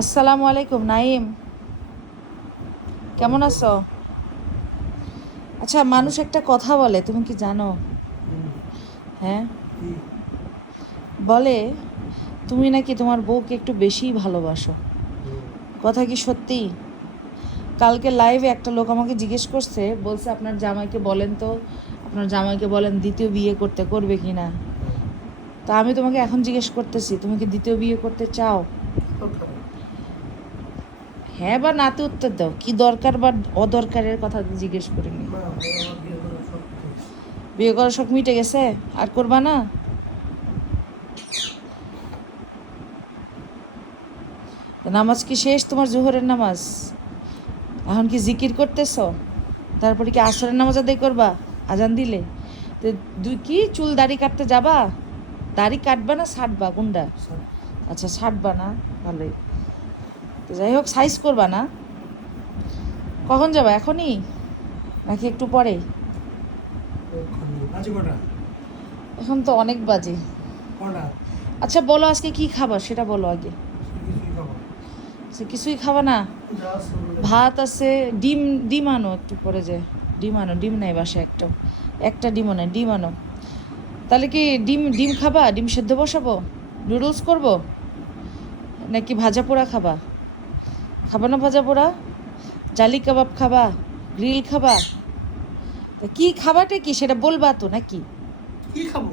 আসসালামু আলাইকুম নাইম, কেমন আছো? আচ্ছা, মানুষ একটা কথা বলে, তুমি কি জানো? হ্যাঁ, বলে তুমি নাকি তোমার বউকে একটু বেশিই ভালোবাসো। কথা কি সত্যি? কালকে লাইভে একটা লোক আমাকে জিজ্ঞেস করছে, বলছে আপনার জামাইকে বলেন তো, আপনার জামাইকে বলেন দ্বিতীয় বিয়ে করবে কি না। তা আমি তোমাকে এখন জিজ্ঞেস করতেছি, তুমি কি দ্বিতীয় বিয়ে করতে চাও? হ্যাঁ বা নাতে উত্তর দাও, কি দরকার বা অদরকারের কথা জিজ্ঞেস করিনি। বিয়ে করার শখ মিটে গেছে, আর করবা না? নামাজ কি শেষ তোমার, জোহরের নামাজ? এখন কি জিকির করতেছ? তারপরে কি আসরের নামাজ আদায় করবা আজান দিলে? তো কি চুল দাড়ি কাটতে যাবা? দাড়ি কাটবা না ছাটবা, কোনটা? আচ্ছা, ছাটবা না, ভালোই। তো যাই হোক, সাইজ করবা না। কখন যাবা, এখনই নাকি একটু পরে? এখন তো অনেক বাজে। আচ্ছা বলো, আজকে কি খাবার সেটা বলো আগে। আচ্ছা, কিছুই খাবা না? ভাত আছে, ডিম। ডিম আনো একটু পরে, যে ডিম আনো। ডিম নাই বাসায়, একটা ডিমও নাই, ডিম আনো। তাহলে কি ডিম ডিম খাবা? ডিম সেদ্ধ বসাবো? নুডলস করব? নাকি ভাজা পোড়া খাবা? খাবা না ভাজা পোড়া? জালি কাবাব খাবা? গ্রিল খাবা? তা কি খাবাটা কি সেটা বলবা তো, নাকি? কি খাবো?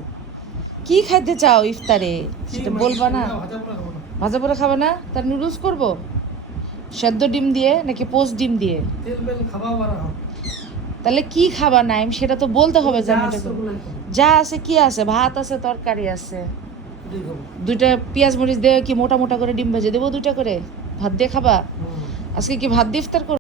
কি খাইতে চাও ইফতারে কি সেটা মানে বলবা না? ভাজা পোড়া খাবো না। ভাজা পোড়া খাবা না? তার নুডলস করব সেদ্ধ ডিম দিয়ে নাকি পোস্ট ডিম দিয়ে? তেল বেল খাবা বারা হোক। তাহলে কি খাবা নাইম, সেটা তো বলতে হবে যে যা আমি এটা আছে করবো। ওগুলাই খাবো। যা আছে কি আছে? ভাত আছে, তরকারি আছে। ওটাই খাবো। দুইটা পেঁয়াজ মরিচ দিয়ে কি মোটা মোটা করে ডিম ভেজে দেবো, দুইটা করে ভাত দিয়ে খাবা? হুম। আজকে কি ভাত দিয়ে ইফতার করবো?